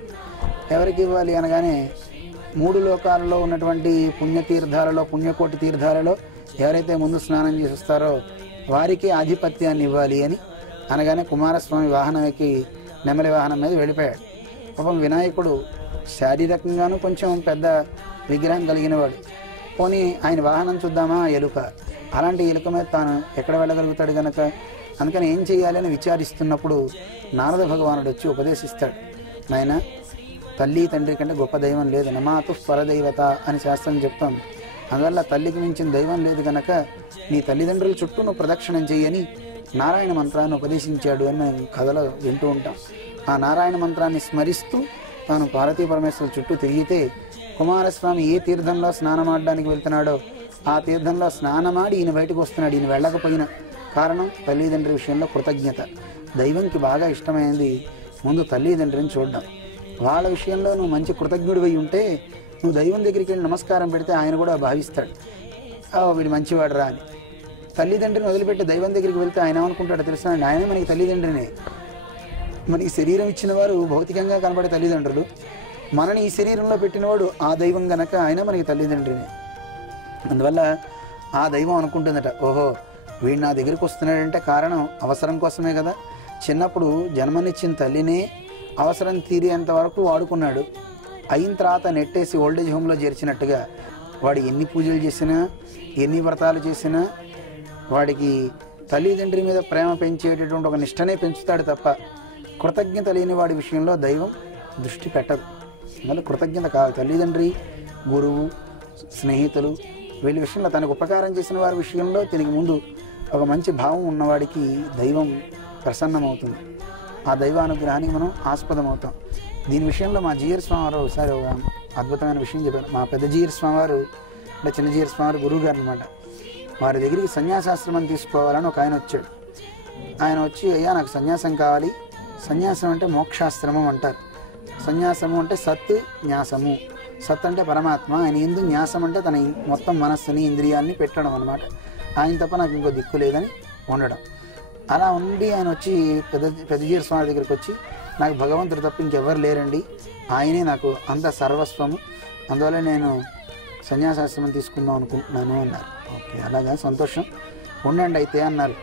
ఎవరికి ఇవ్వాలి అనగానే 3 లోకాలలో ఉన్నటువంటి పుణ్యతీర్థాలలో పుణ్యకోటి తీర్థాలలో ఎవరైతే ముందు స్నానం చేసి వస్తారో వారికి ఆధిపత్యాన్ని ఇవ్వాలి అని అనగానే కుమారస్వామి వాహనం ఎక్కి నెమలి వాహనం మీద వెళ్ళిపోయాడు. పాపం వినాయకుడు శారీరకంగానూ కొంచెం పెద్ద విగ్రహం కలిగిన వాడు, పోనీ ఆయన వాహనం చూద్దామా, ఎలుక. అలాంటి ఎలుక మీద తాను ఎక్కడ వెళ్ళగలుగుతాడు కనుక అందుకని ఏం చేయాలి అని విచారిస్తున్నప్పుడు నారద భగవానుడు వచ్చి ఉపదేశిస్తాడు. నాయన, తల్లి తండ్రి కంటే గొప్ప దైవం లేదు, నమాతు పరదైవత అని శాస్త్రం చెప్తోంది. అందువల్ల తల్లికి మించిన దైవం లేదు కనుక నీ తల్లిదండ్రుల చుట్టూ నువ్వు ప్రదక్షిణం చేయని నారాయణ మంత్రాన్ని ఉపదేశించాడు అని మనం కథలో వింటూ ఉంటాం. ఆ నారాయణ మంత్రాన్ని స్మరిస్తూ తాను పార్వతీ పరమేశ్వరుల చుట్టూ తిరిగితే కుమారస్వామి ఏ తీర్థంలో స్నానమాడడానికి వెళ్తున్నాడో ఆ తీర్థంలో స్నానమాడి ఈయన బయటకు వస్తున్నాడు. ఈయన వెళ్ళకపోయిన కారణం తల్లిదండ్రి విషయంలో కృతజ్ఞత. దైవంకి బాగా ఇష్టమైంది ముందు తల్లిదండ్రిని చూడడం. వాళ్ళ విషయంలో నువ్వు మంచి కృతజ్ఞుడివై ఉంటే నువ్వు దైవం దగ్గరికి వెళ్ళి నమస్కారం పెడితే ఆయన కూడా భావిస్తాడు, వీడు మంచివాడు రా అని. తల్లిదండ్రిని వదిలిపెట్టి దైవం దగ్గరికి వెళ్తే ఆయన ఏమనుకుంటాడో తెలుసా? ఆయనే మనకి తల్లిదండ్రినే. మనకి శరీరం ఇచ్చిన వారు భౌతికంగా కనబడే తల్లిదండ్రులు, మనని ఈ శరీరంలో పెట్టినవాడు ఆ దైవం గనక ఆయన మనకి తల్లిదండ్రినే. అందువల్ల ఆ దైవం అనుకుంటుందట, ఓహో వీడు నా దగ్గరికి వస్తున్నాడంటే కారణం అవసరం కోసమే కదా. చిన్నప్పుడు జన్మనిచ్చిన తల్లినే అవసరం తీరేంత వరకు వాడుకున్నాడు. అయిన తర్వాత నెట్టేసి ఓల్డేజ్ హోమ్లో చేర్చినట్టుగా వాడు ఎన్ని పూజలు చేసినా ఎన్ని వ్రతాలు చేసినా వాడికి తల్లిదండ్రి మీద ప్రేమ పెంచేటటువంటి ఒక నిష్టనే పెంచుతాడు తప్ప కృతజ్ఞత లేని వాడి విషయంలో దైవం దృష్టి పెట్టదు. అందువల్ల కృతజ్ఞత కాదు. తల్లిదండ్రి, గురువు, స్నేహితులు వీళ్ళ విషయంలో తనకు ఉపకారం చేసిన వారి విషయంలో తిరిగి ముందు ఒక మంచి భావం ఉన్నవాడికి దైవం ప్రసన్నమవుతుంది. ఆ దైవానుగ్రహానికి మనం ఆస్పదమవుతాం. దీని విషయంలో మా జీయర్ స్వామివారు ఒకసారి ఒక అద్భుతమైన విషయం చెప్పారు. మా పెద్ద జీయర్ స్వామివారు అంటే చిన్న జీయర్ స్వామివారు గురువు గారు అనమాట. వారి దగ్గరికి సన్యాసాశ్రమం తీసుకోవాలని ఒక ఆయన వచ్చాడు. ఆయన వచ్చి, అయ్యా నాకు సన్యాసం కావాలి. సన్యాసం అంటే మోక్షాశ్రమం అంటారు. సన్యాసము అంటే సత్ న్యాసము. సత్ అంటే పరమాత్మ, ఆయన ఎందు న్యాసం అంటే తన మొత్తం మనస్సుని ఇంద్రియాన్ని పెట్టడం అనమాట. ఆయన తప్ప నాకు ఇంకో దిక్కు లేదని ఉండడం. అలా ఉండి ఆయన వచ్చి పెద్దజీర స్వామి దగ్గరికి వచ్చి, నాకు భగవంతుడు తప్ప ఇంకెవ్వరు లేరండి, ఆయనే నాకు అంత సర్వస్వము, అందువల్ల నేను సన్యాసాశ్రమం తీసుకుందాం అనుకుంటున్నాను అన్నారు. ఓకే, అలాగా, సంతోషం, ఉండండి అయితే అన్నారు.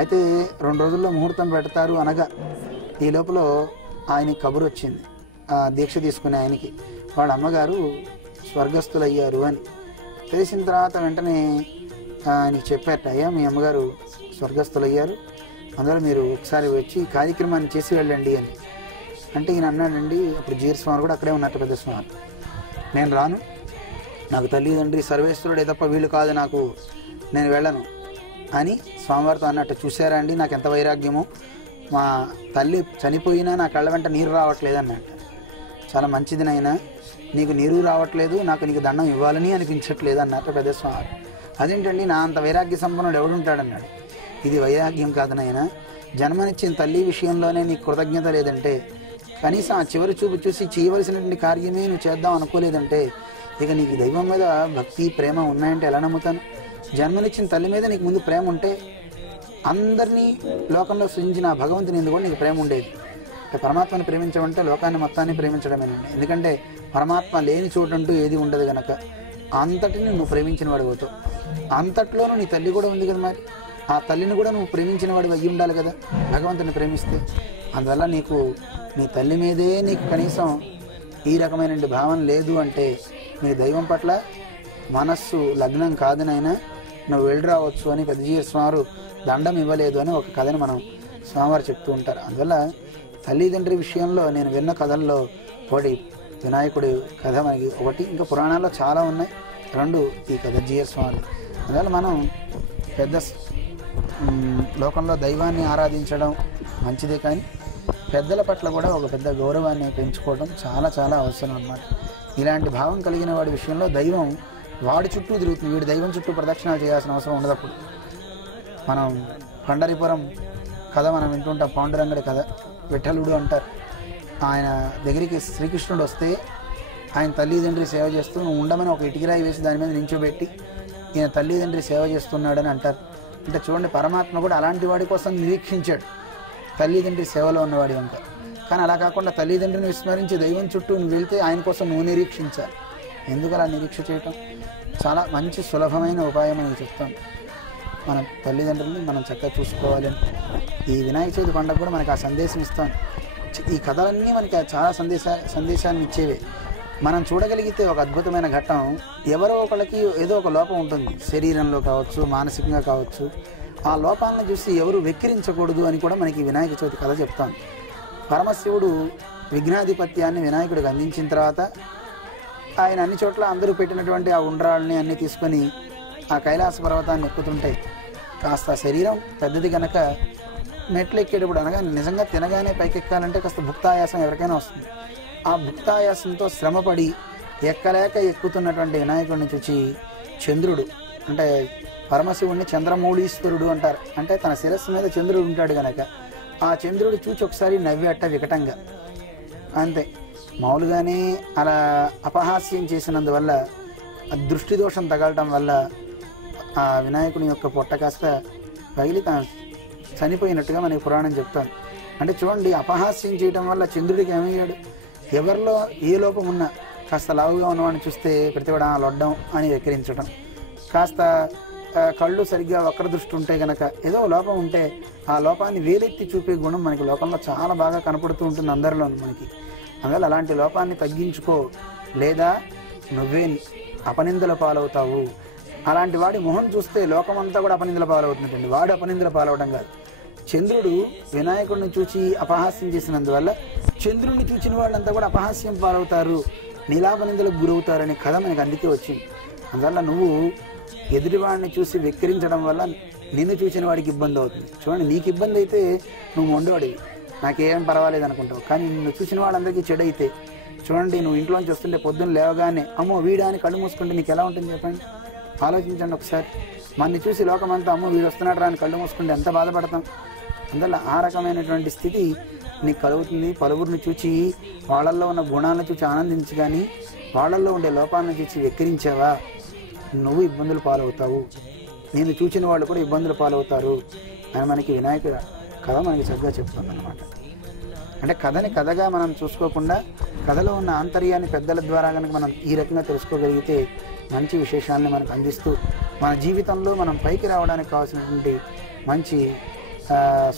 అయితే 2 రోజుల్లో ముహూర్తం పెడతారు అనగా ఈ లోపల ఆయనకి కబురు వచ్చింది. ఆ దీక్ష తీసుకునే ఆయనకి వాళ్ళ అమ్మగారు స్వర్గస్థులు అయ్యారు అని తెలిసిన తర్వాత వెంటనే ఆయనకి చెప్పారట, అయ్యా మీ అమ్మగారు స్వర్గస్థులు అయ్యారు, అందువల్ల మీరు ఒకసారి వచ్చి కార్యక్రమాన్ని చేసి వెళ్ళండి అని. అంటే ఈయన అన్నాడండి, అప్పుడు జీర స్వామి కూడా అక్కడే ఉన్నట్టు పెద్ద స్వామి, నేను రాను, నాకు తల్లిదండ్రి సర్వేశ్వరుడే తప్ప వీళ్ళు కాదు, నాకు నేను వెళ్ళను అని స్వామివారితో అన్నట్టు. చూసారా అండి నాకు ఎంత వైరాగ్యమో, మా తల్లి చనిపోయినా నా కళ్ళ వెంట నీరు రావట్లేదు అన్నట్టు. చాలా మంచిది నాయనా, నీకు నీరు రావట్లేదు, నాకు నీకు దండం ఇవ్వాలని అనిపించట్లేదు అన్నట్టు పెద్ద స్వామి. అదేంటండి నా అంత వైరాగ్య సంపన్నుడు ఎవడుంటాడన్నాడు. ఇది వైరాగ్యం కాదు నాయనా, జన్మనిచ్చిన తల్లి విషయంలోనే నీకు కృతజ్ఞత లేదంటే, కనీసం ఆ చివరి చూపు చూసి చేయవలసినటువంటి కార్యమే నువ్వు చేద్దాం అనుకోలేదంటే ఇక నీకు దైవం మీద భక్తి ప్రేమ ఉన్నాయంటే ఎలా నమ్ముతాను? జన్మనిచ్చిన తల్లి మీద నీకు ముందు ప్రేమ ఉంటే అందరినీ లోకంలో సృజించిన భగవంతుని ఎందుకు కూడా నీకు ప్రేమ ఉండేది. పరమాత్మని ప్రేమించడం అంటే లోకాన్ని మొత్తాన్ని ప్రేమించడమేనండి. ఎందుకంటే పరమాత్మ లేని చోటంటూ ఏది ఉండదు కనుక అంతటిని నువ్వు ప్రేమించిన వాడు అవుతావు. అంతట్లోనూ నీ తల్లి కూడా ఉంది కదా, మరి ఆ తల్లిని కూడా నువ్వు ప్రేమించిన వాడు అయ్యి ఉండాలి కదా భగవంతుని ప్రేమిస్తే. అందువల్ల నీకు నీ తల్లి మీదే నీకు కనీసం ఈ రకమైన భావన లేదు అంటే నీ దైవం పట్ల మనస్సు లగ్నం కాదునైనా నువ్వు వెళ్ళి రావచ్చు అని పెద్దజీయ స్వామి దండం ఇవ్వలేదు అని ఒక కథని మనం స్వామివారు చెప్తూ ఉంటారు. అందువల్ల తల్లిదండ్రి విషయంలో నేను విన్న కథల్లో ఒకటి వినాయకుడి కథ మనకి ఒకటి, ఇంకా పురాణాల్లో చాలా ఉన్నాయి, 2 ఈ పెద్దజీయ స్వామి. అందువల్ల మనం పెద్ద లోకంలో దైవాన్ని ఆరాధించడం మంచిదే, కానీ పెద్దల పట్ల కూడా ఒక పెద్ద గౌరవాన్ని పెంచుకోవడం చాలా చాలా అవసరం అన్నమాట. ఇలాంటి భావం కలిగిన వాడి విషయంలో దైవం వాడి చుట్టూ తిరుగుతుంది, వీడి దైవం చుట్టూ ప్రదక్షిణాలు చేయాల్సిన అవసరం ఉండదప్పుడు. మనం పండరిపురం కథ మనం వింటుంటాం, పాండురంగడి కథ, విఠలుడు అంటారు. ఆయన దగ్గరికి శ్రీకృష్ణుడు వస్తే ఆయన తల్లిదండ్రి సేవ చేస్తూ ఉండమని ఒక ఇటుకిరాయి వేసి దాని మీద నించోబెట్టి ఈయన తల్లిదండ్రి సేవ చేస్తున్నాడని అంటారు. అంటే చూడండి, పరమాత్మ కూడా అలాంటి వాడి కోసం నిరీక్షించాడు, తల్లిదండ్రి సేవలో ఉన్నవాడి వంక. కానీ అలా కాకుండా తల్లిదండ్రిని విస్మరించి దైవం చుట్టూ నువ్వు వెళ్తే ఆయన కోసం నువ్వు నిరీక్షించాలి. ఎందుకు అలా నిరీక్ష చేయటం? చాలా మంచి సులభమైన ఉపాయం అని చెప్తాను. మన తల్లిదండ్రులని మనం చక్కగా చూసుకోవాలని ఈ వినాయక చవితి పండుగ కూడా మనకు ఆ సందేశం ఇస్తాం. ఈ కథలన్నీ మనకి చాలా సందేశాలను ఇచ్చేవే. మనం చూడగలిగితే ఒక అద్భుతమైన ఘట్టం, ఎవరో ఒకళ్ళకి ఏదో ఒక లోపం ఉంటుంది, శరీరంలో కావచ్చు, మానసికంగా కావచ్చు. ఆ లోపాలను చూసి ఎవరు వెక్కిరించకూడదు అని కూడా మనకి వినాయక చవితి కథ చెప్తాం. పరమశివుడు విఘ్నాధిపత్యాన్ని వినాయకుడికి అందించిన తర్వాత ఆయన అన్ని చోట్ల అందరూ పెట్టినటువంటి ఆ ఉండ్రాళ్ళని అన్నీ తీసుకొని ఆ కైలాస పర్వతాన్ని ఎక్కుతుంటే కాస్త శరీరం పెద్దది కనుక మెట్లు ఎక్కేటప్పుడు అనగా నిజంగా తినగానే పైకెక్కాలంటే కాస్త భుక్తాయాసం ఎవరికైనా వస్తుంది. ఆ భుక్తాయాసంతో శ్రమపడి ఎక్కలేక ఎక్కుతున్నటువంటి వినాయకుడిని చూచి చంద్రుడు, అంటే పరమశివుడిని చంద్రమౌళీశ్వరుడు అంటారు, అంటే తన శిరస్సు మీద చంద్రుడు ఉంటాడు కనుక ఆ చంద్రుడు చూచి ఒకసారి నవ్వేట వికటంగా. అంతే, మామూలుగానే అలా అపహాస్యం చేసినందువల్ల దృష్టి దోషం తగలటం వల్ల ఆ వినాయకుని యొక్క పొట్ట కాస్త పగిలి చనిపోయినట్టుగా మనకి పురాణం చెప్తాను. అంటే చూడండి, అపహాస్యం చేయడం వల్ల చంద్రుడికి ఏమయ్యాడు? ఎవరిలో ఏ లోపం ఉన్నా కాస్త లావుగా ఉన్నవాడిని చూస్తే ప్రతివాడు లొడ్డం అని వెక్కిరించడం, కాస్త కళ్ళు సరిగ్గా వక్ర దృష్టి ఉంటే కనుక ఏదో లోపం ఉంటే ఆ లోపాన్ని వేలెత్తి చూపే గుణం మనకి లోకంలో చాలా బాగా కనపడుతూ ఉంటుంది అందరిలోనూ మనకి. అందువల్ల అలాంటి లోపాన్ని తగ్గించుకో, లేదా నువ్వే అపనిందల పాలవుతావు. అలాంటి వాడి మొహం చూస్తే లోకమంతా కూడా అపనిందల పాలవుతుందండి. వాడు అపనిందల పాలవడం కాదు. చంద్రుడు వినాయకుడిని చూచి అపహాస్యం చేసినందువల్ల చంద్రుడిని చూచిన వాళ్ళంతా కూడా అపహాస్యం పాలవుతారు, నీలాపనిందలకు గురవుతారనే కథ మనకి అందుకే వచ్చింది. అందువల్ల నువ్వు ఎదుటివాడిని చూసి వెక్కిరించడం వల్ల నిన్ను చూసిన వాడికి ఇబ్బంది అవుతుంది. చూడండి, నీకు ఇబ్బంది అయితే నువ్వు మొండవాడివి, నాకేం పర్వాలేదు అనుకుంటావు. కానీ నిన్ను చూసిన వాళ్ళందరికీ చెడు అయితే, చూడండి, నువ్వు ఇంట్లోంచి వస్తుంటే పొద్దున్న లేవగానే అమ్మో వీడా అని కళ్ళు మూసుకుంటే నీకు ఎలా ఉంటుంది చెప్పండి? ఆలోచించండి ఒకసారి. మనని చూసి లోకమంతా అమ్మో వీడు వస్తున్నాడు రా అని కళ్ళు మూసుకుంటే ఎంత బాధపడతాం. అందువల్ల ఆ రకమైనటువంటి స్థితి నీకు కలుగుతుంది. పలువురిని చూచి వాళ్ళల్లో ఉన్న గుణాలను చూసి ఆనందించి, కానీ వాళ్ళల్లో ఉండే లోపాలను చూసి వెక్కిరించావా నువ్వు ఇబ్బందులు పాలవుతావు, నేను చూచిన వాళ్ళు కూడా ఇబ్బందులు పాలవుతారు అని మనకి వినాయకుడు కథ మనకి చక్కగా చెప్తుంది అన్నమాట. అంటే కథని కథగా మనం చూసుకోకుండా కథలో ఉన్న ఆంతర్యాన్ని పెద్దల ద్వారా కనుక మనం ఈ రకంగా తెలుసుకోగలిగితే మంచి విశేషాలను మనకు అందిస్తూ మన జీవితంలో మనం పైకి రావడానికి కావాల్సినటువంటి మంచి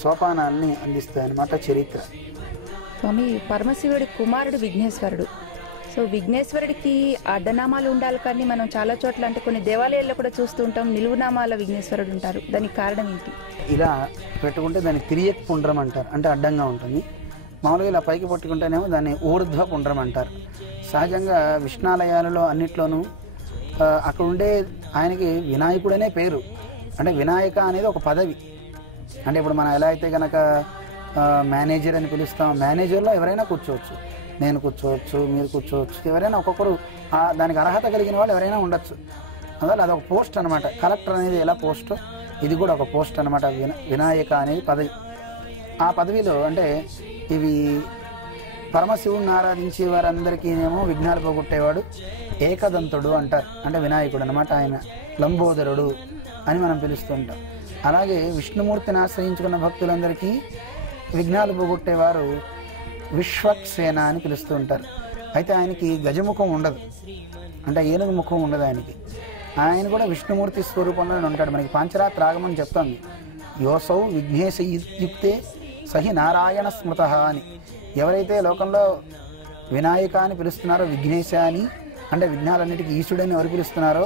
సోపానాన్ని అందిస్తాయన్నమాట చరిత్ర. స్వామి, పరమశివుడి కుమారుడు విఘ్నేశ్వరుడు. సో విఘ్నేశ్వరుడికి అడ్డనామాలు ఉండాలి, కానీ మనం చాలా చోట్ల అంటే కొన్ని దేవాలయాల్లో కూడా చూస్తూ ఉంటాం నిలువునామాల విఘ్నేశ్వరుడు ఉంటారు. దానికి కారణం ఏంటి? ఇలా పెట్టుకుంటే దాన్ని తిరియక్ పుండ్రం అంటారు, అంటే అడ్డంగా ఉంటుంది. మామూలుగా ఇలా పైకి పట్టుకుంటేనేమో దాన్ని ఊర్ధ్వ పుండ్రం అంటారు. సహజంగా విష్ణాలయాలలో అన్నిట్లోనూ అక్కడ ఉండే ఆయనకి వినాయకుడనే పేరు. అంటే వినాయక అనేది ఒక పదవి. అంటే ఇప్పుడు మనం ఎలా అయితే కనుక మేనేజర్ అని పిలుస్తాం, మేనేజర్లో ఎవరైనా కూర్చోవచ్చు, నేను కూర్చోవచ్చు, మీరు కూర్చోవచ్చు, ఎవరైనా ఒక్కొక్కరు దానికి అర్హత కలిగిన వాళ్ళు ఎవరైనా ఉండొచ్చు. అందువల్ల అదొక పోస్ట్ అనమాట. కలెక్టర్ అనేది ఎలా పోస్ట్, ఇది కూడా ఒక పోస్ట్ అనమాట. వినాయక అనేది పదవి. ఆ పదవిలో అంటే ఇవి పరమశివుడిని ఆరాధించే వారందరికీనేమో విఘ్నాలు పోగొట్టేవాడు ఏకదంతుడు అంటారు, అంటే వినాయకుడు అనమాట. ఆయన లంబోదరుడు అని మనం పిలుస్తుంటాం. అలాగే విష్ణుమూర్తిని ఆశ్రయించుకున్న భక్తులందరికీ విఘ్నాలు పోగొట్టేవారు విశ్వక్సేన అని పిలుస్తూ ఉంటారు. అయితే ఆయనకి గజముఖం ఉండదు, అంటే ఏనుగు ముఖం ఉండదు ఆయనకి. ఆయన కూడా విష్ణుమూర్తి స్వరూపంలో ఉంటాడు. మనకి పాంచరాత్ర ఆగమని చెప్తాను, యోసౌ విఘ్నేశ యుక్తే సహి నారాయణ స్మృత అని. ఎవరైతే లోకంలో వినాయక అని పిలుస్తున్నారో, విఘ్నేశ అని అంటే విఘ్నాలన్నిటికీ ఈశ్వరుడని ఎవరు పిలుస్తున్నారో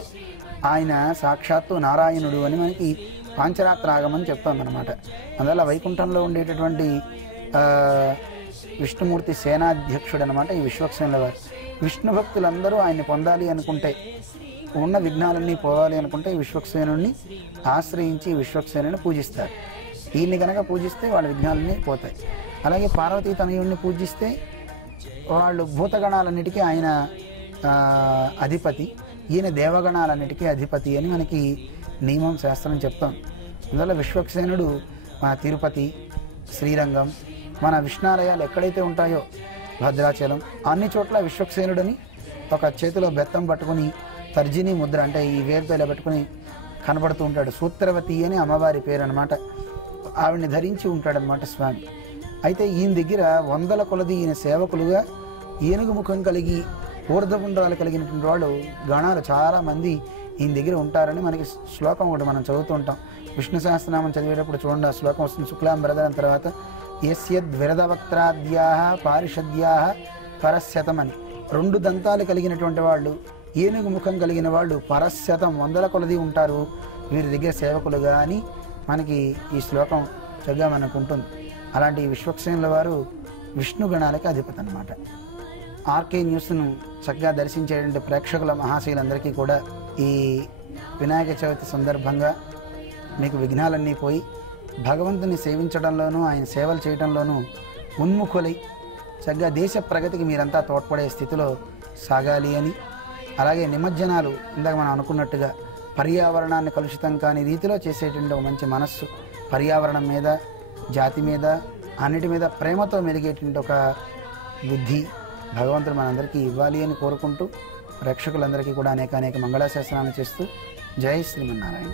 ఆయన సాక్షాత్తు నారాయణుడు అని మనకి పాంచరాత్ర ఆగమని చెప్తామన్నమాట. అందువల్ల వైకుంఠంలో ఉండేటటువంటి విష్ణుమూర్తి సేనాధ్యక్షుడు అనమాట ఈ విశ్వక్సేనుల వారు. విష్ణు భక్తులందరూ ఆయన్ని పొందాలి అనుకుంటే, ఉన్న విఘ్నాలన్నీ పోవాలి అనుకుంటే ఈ విశ్వక్సేనుడిని ఆశ్రయించి విశ్వక్సేనుని పూజిస్తారు. ఈయన్ని కనుక పూజిస్తే వాళ్ళ విఘ్నాలన్నీ పోతాయి. అలాగే పార్వతీ తనయుడిని పూజిస్తే వాళ్ళు భూతగణాలన్నిటికీ ఆయన అధిపతి, ఈయన దేవగణాలన్నిటికీ అధిపతి అని మనకి నియమం శాస్త్రం చెప్తాం. అందువల్ల విశ్వక్సేనుడు మన తిరుపతి, శ్రీరంగం, మన విష్ణాలయాలు ఎక్కడైతే ఉంటాయో భద్రాచలం అన్ని చోట్ల విశ్వక్సేనుడిని ఒక చేతిలో బెత్తం పట్టుకుని తర్జిని ముద్ర అంటే ఈ వేరుతో ఇలా పట్టుకుని కనబడుతూ ఉంటాడు. సూత్రవతి అని అమ్మవారి పేరు అనమాట. ఆవిడ్ని ధరించి ఉంటాడనమాట స్వామి. అయితే ఈయన దగ్గర వందల కొలది ఈయన సేవకులుగా ఏనుగు ముఖం కలిగి ఊర్ధపుండ్రాలు కలిగినటువంటి వాళ్ళు గణాలు చాలామంది ఈయన దగ్గర ఉంటారని మనకి శ్లోకం ఒకటి మనం చదువుతూ ఉంటాం. విష్ణు సహస్రనామం చదివేటప్పుడు చూడండి, ఆ శ్లోకం వస్తుంది. శుక్లాంబరధరం తర్వాత యస్యద్విరదవక్త్రాద్యాః పారిషద్యాః పరస్యతం అని. 2 దంతాలు కలిగినటువంటి వాళ్ళు, ఏనుగు ముఖం కలిగిన వాళ్ళు పరశతం వందల కొలది ఉంటారు వీరి దగ్గర సేవకులుగా అని మనకి ఈ శ్లోకం చక్కగా మనకు ఉంటుంది. అలాంటి విశ్వక్సేనుల వారు విష్ణు గణాలకి అధిపతి అన్నమాట. ఆర్కే న్యూస్ను చక్కగా దర్శించేటువంటి ప్రేక్షకుల మహాశీలందరికీ కూడా ఈ వినాయక చవితి సందర్భంగా మీకు విఘ్నాలన్నీ పోయి భగవంతుని సేవించడంలోనూ ఆయన సేవలు చేయడంలోనూ ఉన్ముఖులై చక్కగా దేశ ప్రగతికి మీరంతా తోడ్పడే స్థితిలో సాగాలి అని, అలాగే నిమజ్జనాలు ఇందాక మనం అనుకున్నట్టుగా పర్యావరణాన్ని కలుషితం కాని రీతిలో చేసేటువంటి ఒక మంచి మనస్సు, పర్యావరణం మీద, జాతి మీద, అన్నిటి మీద ప్రేమతో మెలిగేటువంటి ఒక బుద్ధి భగవంతుడు మనందరికీ ఇవ్వాలి అని కోరుకుంటూ ప్రేక్షకులందరికీ కూడా అనేక మంగళాశాసనాలు చేస్తూ జై శ్రీమన్నారాయణ.